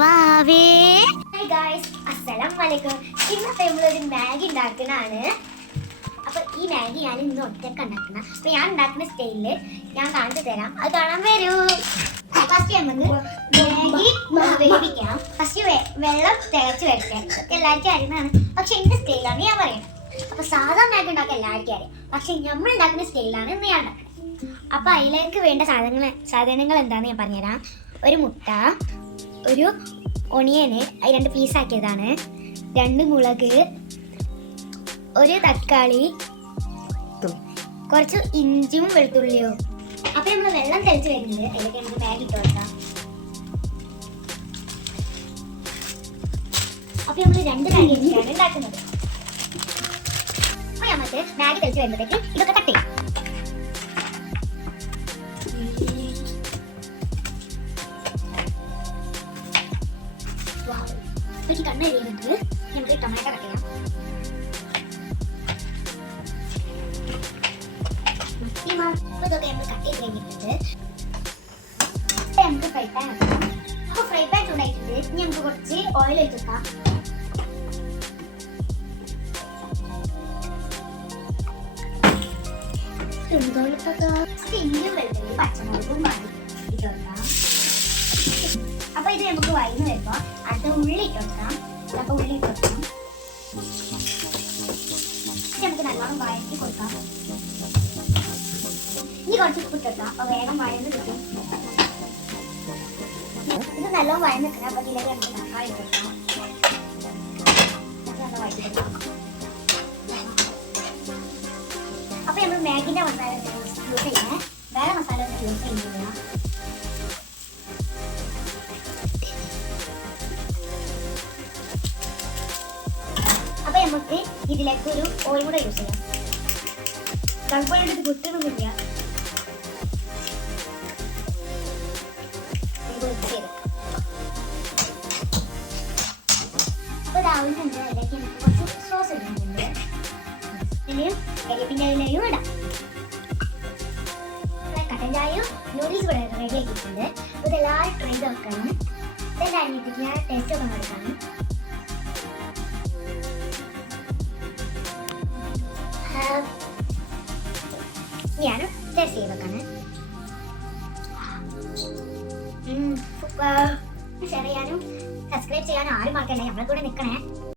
വാവേ hi guys, അസ്സലാമലൈക്കും. ഇന്നത്തെ നമ്മളൊരു മാഗി ഉണ്ടാക്കുന്നതാണ്. അപ്പോൾ ഈ മാഗി ഞാൻ ഇന്ന് ഒറ്റയ്ക്ക് ഉണ്ടാക്കുന്ന. അപ്പോൾ ഞാൻ ഉണ്ടാക്കുന്ന സ്റ്റൈലിൽ ഞാൻ കാണിച്ചു തരാം, അത് കാണാൻ വരൂ. ഫസ്റ്റ് നമുക്ക് മാഗി വേവിക്കാം. ഫസ്റ്റ് വെള്ളം തിളച്ച് വരട്ടെ. എല്ലാവർക്കും അറിയുന്നതാണ്, പക്ഷെ എൻ്റെ സ്റ്റൈലാണ് ഞാൻ പറയുന്നത്. അപ്പോൾ സാധാ മാഗി ഉണ്ടാക്കാൻ എല്ലാവർക്കും അറിയാം, പക്ഷെ നമ്മൾ ഉണ്ടാക്കുന്ന സ്റ്റൈലാണ് ഇന്ന് ഞാൻ ഉണ്ടാക്കുന്നത്. അപ്പോൾ അതിലേക്ക് വേണ്ട സാധനങ്ങൾ എന്താണെന്ന് ഞാൻ പറഞ്ഞുതരാം. ഒരു മുട്ട, ഒരു ഒണിയന് അത് 2 പീസാക്കിയതാണ്, 2 മുളക്, ഒരു തക്കാളി, കുറച്ച് ഇഞ്ചിയും വെളുത്തുള്ളിയും. അപ്പോൾ നമ്മൾ വെള്ളം തിളച്ച് വരുന്നത് അതിലേക്ക് നമുക്ക് മാഗി ഇട്ട് കൊടുക്കാം. അപ്പോൾ നമ്മൾ 2 മാഗി വെച്ചിട്ടാണ് ഉണ്ടാക്കുന്നത്. അപ്പോൾ നമുക്ക് മാഗി തിളച്ച് വരുമ്പോഴത്തേക്ക് ഇതൊക്കെ കട്ട് ചെയ്യാം. എനിക്ക് കണ്ണ് കഴിയുന്നുണ്ട്. നമുക്ക് ടൊമാറ്റോ കട്ട് ചെയ്യാം. ഇതൊക്കെ നമ്മൾ കട്ട് ചെയ്ത് കഴിഞ്ഞിട്ടുണ്ട്. നമുക്ക് ഫ്രൈ പാൻ വെക്കാം. അപ്പോൾ ഫ്രൈ പാൻ ചൂടായിട്ടുണ്ട്. ഇനി നമുക്ക് കുറച്ച് ഓയിൽ ഒഴിച്ചെടുക്കാം. ഇഞ്ചിയും വെളുത്തുള്ളി പച്ചമുളകും ഇട്ട് കൊടുക്കാം. അപ്പോൾ ഇത് നമുക്ക് വൈകുന്നു വരുമ്പോൾ അടുത്ത ഉള്ളി ഇട്ട് കൊടുക്കാം. അപ്പോൾ ഉള്ളി ഇട്ട് കൊടുക്കാം. നമുക്ക് നല്ലോണം വഴറ്റി കൊടുക്കാം. ഇനി കുറച്ച് ഉപ്പ് ഇട്ടുകൊടുക്കാം. അപ്പോൾ വേഗം വഴന്ന് കിട്ടും. ഇത് നല്ലോണം വഴന്ന് നിൽക്കണം. അപ്പോൾ ഇതിലേക്ക് നമുക്ക് തക്കാളി ഇട്ട് കൊടുക്കാം. നല്ല വഴറ്റി കൊടുക്കാം. അപ്പോൾ നമ്മൾ മാഗിൻ്റെ മസാല യൂസ് ചെയ്യണേ, വേറെ മസാല ഒന്നും യൂസ് ചെയ്യുന്നില്ല. അപ്പോൾ നമുക്ക് ഇതിലേക്ക് ഒരു ഓയിൽ കൂടെ യൂസ് ചെയ്യാം. തണുപ്പായിട്ട് കിട്ടുന്നില്ല. അപ്പോൾ ഇതാവുന്നുണ്ട്. അതിലേക്ക് നമുക്ക് കുറച്ച് സോസ് ഇടുന്നുണ്ട്. ഇതിൽ കരിപ്പിൻ്റെ ഇലയും ഇടാം. കട്ടൻ ചായയും നൂഡിൽസ് കൂടെ റെഡി ആക്കിയിട്ടുണ്ട്. അപ്പോൾ ഇതെല്ലാവരും ട്രൈ ചെയ്ത് വെക്കണം. ഇതെല്ലാം കഴിഞ്ഞിട്ട് ഞാൻ ടേസ്റ്റ് ഒക്കെ കൊടുക്കണം. ഞാൻ ടേസ്റ്റ് ചെയ്ത് വെക്കാണ്. ഷെയർ ചെയ്യാനും സബ്സ്ക്രൈബ് ചെയ്യാനും ആരും മറക്കല്ലേ, നമ്മളെ കൂടെ നിൽക്കണേ.